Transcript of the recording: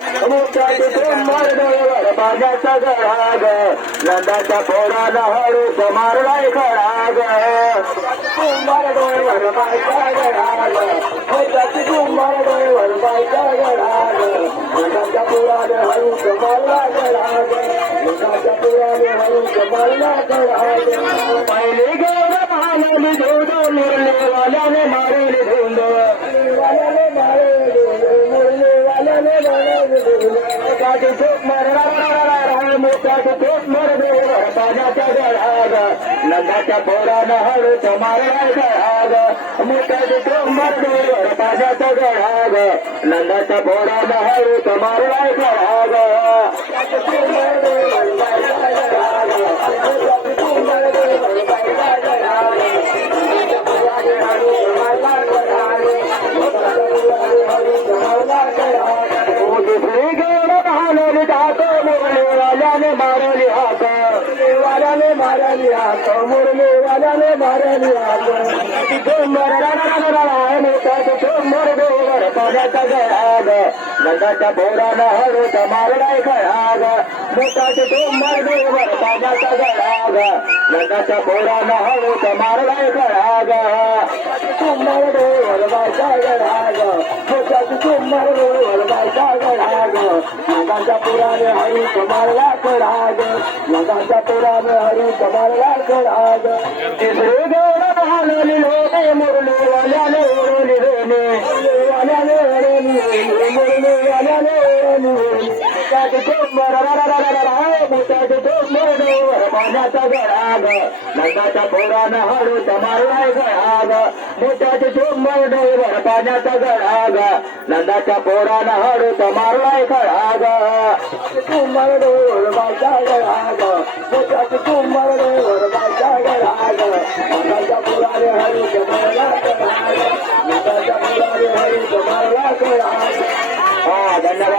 मोठ्याचे डोंगर डोंगर पाण्याचा गळाग नंदाच्या पोराला हळूच मारलाय खळाग डोंगर डोंगर पायचा गळाग मोठ्याचे डोंगर डोंगर पायचा गळाग नंदाच्या पोराला हळूच मारला गळाग नंदाच्या पोराला हळूच मारला गळाग पहिले गौर महालाने धोंड मुरलेवाल्याने मारेल धोंड वाल्याने मारेल मुरलेवाल्याने मारेल मोठ्याचे चोप मर पाण्याच्या गळाग नंदाच्या पोरानं हळूच मारलाय गळाग मोठ्याचे चोप मर पाण्याचा गळाग नंदाच्या पोरानं हळूच मारलाय गळाग मुरलेवाल्याने मारली हात वाल्याने मारली हात मुरलेवाल्याने मारली हात मोठ्याचे डोंगर पाण्याचा गळाग नंदाच्या पोरानं हळूच मारलाय खळाग मोठ्याचे डोंगर पाण्याचा गळाग नंदाच्या पोरानं हळूच मारलाय खळाग डोंगर बायचा गळाग मोठ्याचे डोंगर बायचा गळाग नंदाच्या पोराने हळूच मारला खळाग नंदाच्या पोराने हळूच मारला खळाग तिसरे गौर महालाने लोणे मुरलेवाल्याने ओरली रोणे वाल्याने ओरली मुरलेवाल्याने ओरली मोठ्याचे डोंगर पाण्याचा गळाग नंदाच्या पोरानं हळूच मारलाय गळाग मोठ्याचे डोंगर पाण्याचा गळाग नंदाच्या पोरानं हळूच मारलाय गळाग डोंगर बायचा गळाग मोठ्याचे डोंगर बायचा गळाग नंदाच्या पोराने हळूच मारला गळाग नंदाच्या पोराने हळूच मारला गळाग. धन्यवाद.